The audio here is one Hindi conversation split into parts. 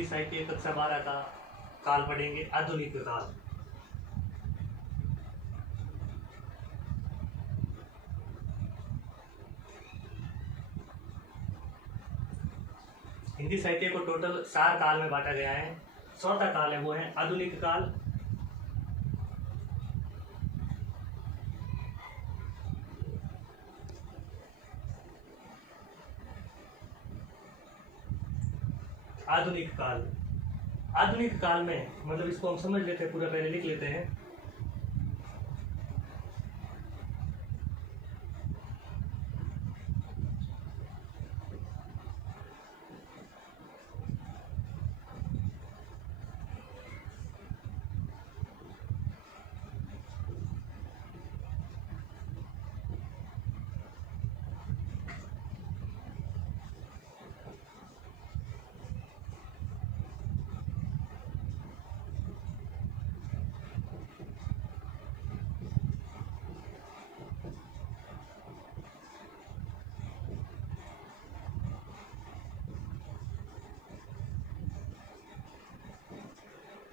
हिंदी साहित्य कक्षा 12 का काल पढ़ेंगे, आधुनिक काल। हिंदी साहित्य को टोटल 4 काल में बांटा गया है। चौथा काल है वो है आधुनिक काल। आधुनिक काल, आधुनिक काल में मतलब इसको हम समझ लेते हैं, पूरा पहले लिख लेते हैं।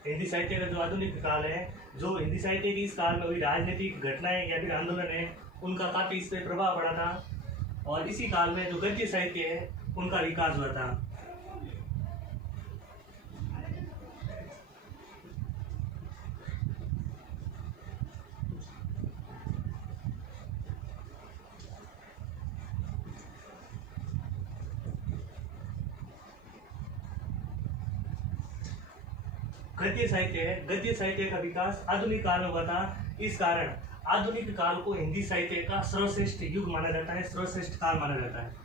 हिंदी साहित्य का जो आधुनिक काल है, जो हिंदी साहित्य की इस काल में हुई राजनीतिक घटनाएं या फिर आंदोलन है, उनका काफी इस पे प्रभाव पड़ा था। और इसी काल में जो गद्य साहित्य है उनका विकास हुआ था। गद्य साहित्य है, गद्य साहित्य का विकास आधुनिक काल में हुआ था। इस कारण आधुनिक काल को हिंदी साहित्य का सर्वश्रेष्ठ युग माना जाता है, सर्वश्रेष्ठ काल माना जाता है।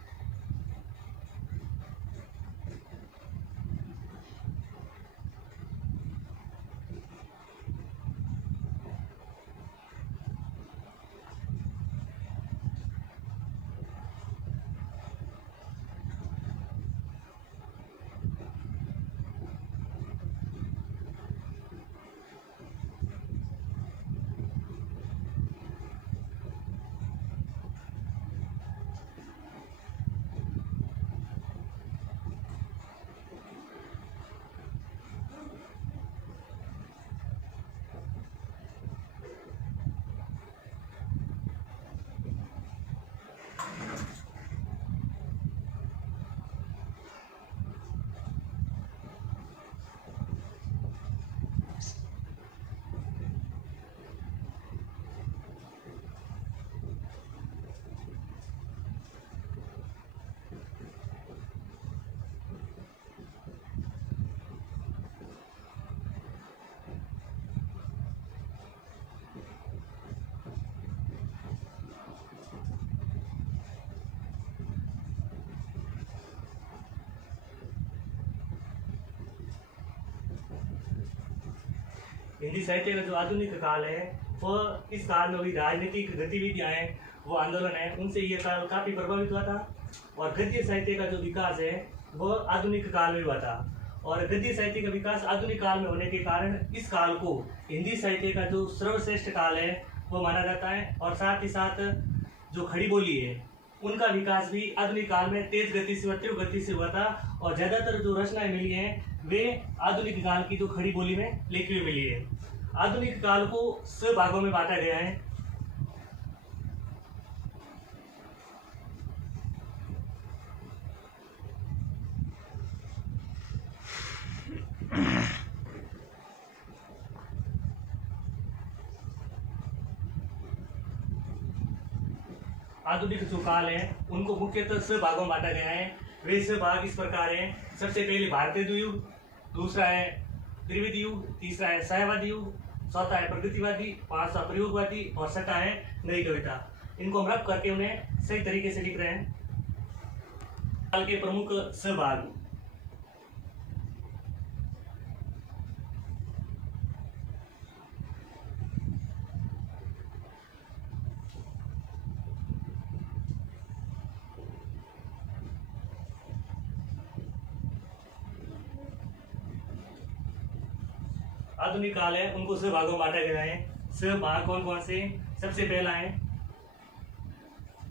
हिंदी साहित्य का जो आधुनिक काल है, वह इस काल में हुई राजनीतिक गतिविधियां हैं, वो आंदोलन है, उनसे ये काल काफी प्रभावित हुआ था। और गद्य साहित्य का जो विकास है वह आधुनिक काल में हुआ था। और गद्य साहित्य का विकास आधुनिक काल में होने के कारण इस काल को हिंदी साहित्य का जो सर्वश्रेष्ठ काल है वो माना जाता है। और साथ ही साथ जो खड़ी बोली है उनका विकास भी आधुनिक काल में तेज गति से, तीव्र गति से हुआ था। और ज्यादातर जो रचनाएं मिली हैं वे आधुनिक काल की जो खड़ी बोली में लिखी हुई मिली है। आधुनिक काल को 6 भागों में बांटा गया है। आधुनिक जो काल है उनको मुख्यतः 6 भागों में बांटा गया है। वे 6 भाग इस प्रकार हैं। सबसे पहले भारतीय युग, दूसरा है त्रिविध युग, तीसरा है साह्यवादी युग, चौथा है प्रगतिवादी, पांचवा प्रयोगवादी और छठा है नई कविता। इनको हम रख करके उन्हें सही तरीके से लिख रहे हैं। काल के प्रमुख 6 भाग। आधुनिक काल है उनको 6 भागों में बांटा गया है। 6 भाग कौन कौन से? सबसे पहला है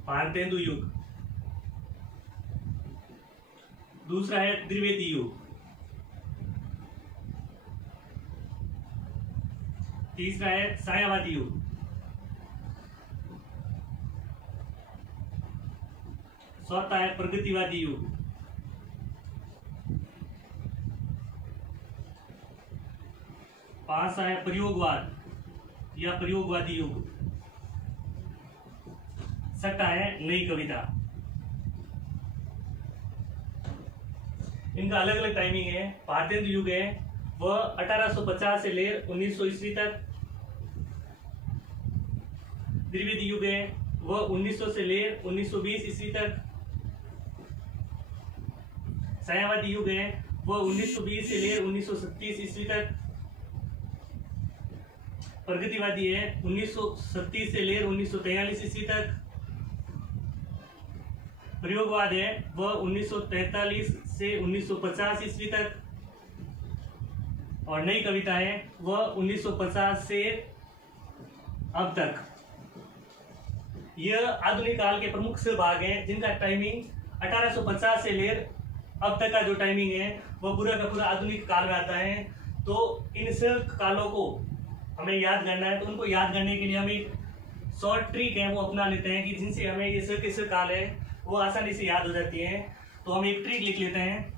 भारतेंदु युग, दूसरा है द्विवेदी युग, तीसरा है सायावादी युग। चौथा है प्रगतिवादी युग। पांचवा है प्रयोगवाद या प्रयोगवादी युग। छठा है नई कविता। इनका अलग अलग टाइमिंग है। भारतेंदु युग है वह 1850 से लेकर 1900 ईस्वी तक। द्विवेदी युग है वह 1900 से लेकर 1920 ईस्वी तक। सायावादी युग है वह 1920 से लेकर 1937 ईस्वी तक। प्रगतिवादी है 1937 से लेकर 1943 ईस्वी तक। प्रयोगवाद है वह 1943 से 1950 ईस्वी तक। और नई कविता है वह 1950 से अब तक। यह आधुनिक काल के प्रमुख से भाग हैं जिनका टाइमिंग 1850 से लेकर अब तक का जो टाइमिंग है वह पूरा का पूरा आधुनिक काल में आता है। तो इन सब कालों को हमें याद करना है। तो उनको याद करने के लिए हम एक शॉर्ट ट्रिक है वो अपना लेते हैं कि जिनसे हमें ये सब किस काल है वो आसानी से याद हो जाती है। तो हम एक ट्रिक लिख लेते हैं।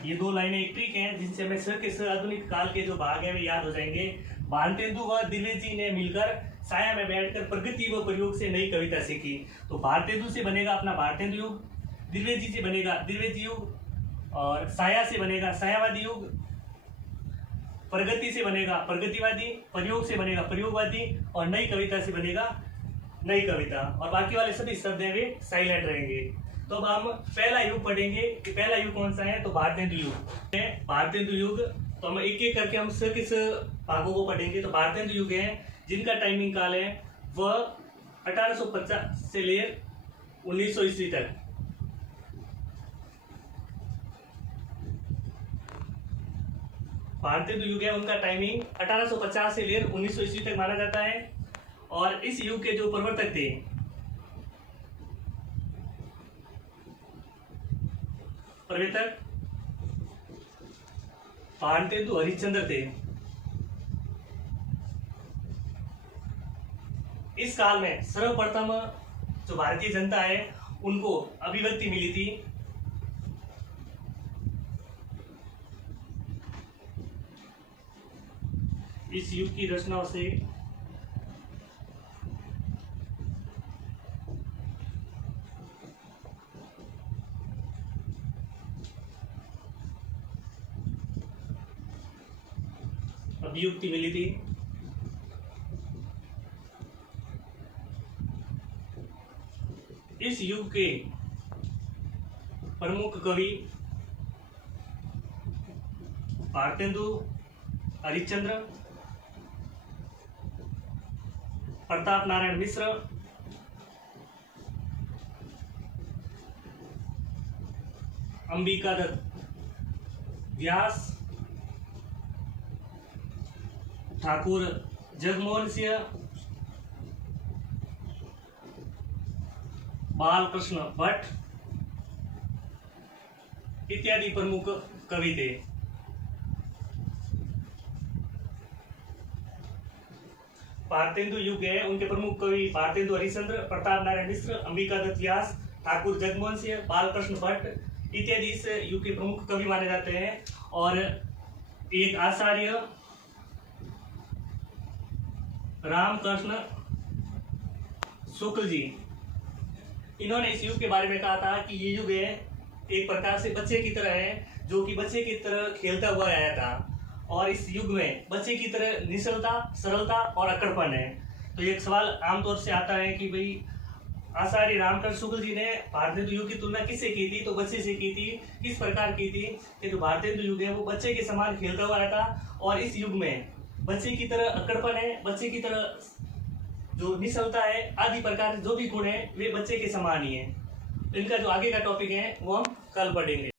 ये दो लाइनें एक ट्रिक हैं जिनसे हमें सर के सर आधुनिक काल के जो भाग है वे याद हो जाएंगे। भारतेंदु व द्विवेदी ने मिलकर साया में बैठकर प्रगति व प्रयोग से नई कविता सीखी। तो भारतेंदु से बनेगा अपना भारतेंदु युग, द्विवेदी से बनेगा द्विवेदी युग, और साया से बनेगा सायावादी युग, प्रगति से बनेगा प्रगतिवादी, प्रयोग से बनेगा प्रयोगवादी, और नई कविता से बनेगा नई कविता। और बाकी वाले सभी शब्द हैं वे साइलेंट रहेंगे। तो अब हम पहला युग पढ़ेंगे कि पहला युग कौन सा है। तो भारतेंदु युग है। भारतेंदु युग तो हम एक एक करके हम किस भागों को पढ़ेंगे। तो भारतेंदु युग है जिनका टाइमिंग काल है वह 1850 से लेकर 1900 ईस्वी तक। भारतेंदु युग है उनका टाइमिंग 1850 से लेकर 1900 ईस्वी तक माना जाता है। और इस युग के जो प्रवर्तक थे प्रवर्तक भारतेंदु हरिश्चंद्र थे। इस काल में सर्वप्रथम जो भारतीय जनता है उनको अभिव्यक्ति मिली थी। इस युग की रचनाओं से अभिव्यक्ति मिली थी। इस युग के प्रमुख कवि भारतेंदु हरिश्चंद्र, प्रताप नारायण मिश्र, अंबिकादत्त व्यास, ठाकुर जगमोहन सिंह, बालकृष्ण भट्ट इत्यादि प्रमुख कवि थे। भारतेंदु युग है उनके प्रमुख कवि भारतेंदु हरिश्चंद्र, प्रताप नारायण मिश्र, अंबिकादत्त व्यास, ठाकुर जगमोहन सिंह, बालकृष्ण भट्ट इत्यादि इस युग के प्रमुख कवि माने जाते हैं। और एक आचार्य रामकृष्ण शुक्ल जी, इन्होंने इस युग के बारे में कहा था कि ये युग है एक प्रकार से बच्चे की तरह है जो कि बच्चे की तरह खेलता हुआ आया था। और इस युग में बच्चे की तरह निश्चलता, सरलता और अक्कड़पन है। तो एक सवाल आमतौर से आता है कि भाई आचार्य रामकृष्ण शुक्ल जी ने भारतेंदु युग की तुलना किससे की थी। तो बच्चे से की थी। किस प्रकार की थी कि जो भारतेंदु युग है वो बच्चे के समान खेलता हुआ आया था। और इस युग में बच्चे की तरह अकड़पन है, बच्चे की तरह जो निश्चलता है, आदि प्रकार जो भी गुण है वे बच्चे के समान ही है। इनका जो आगे का टॉपिक है वो हम कल पढ़ेंगे।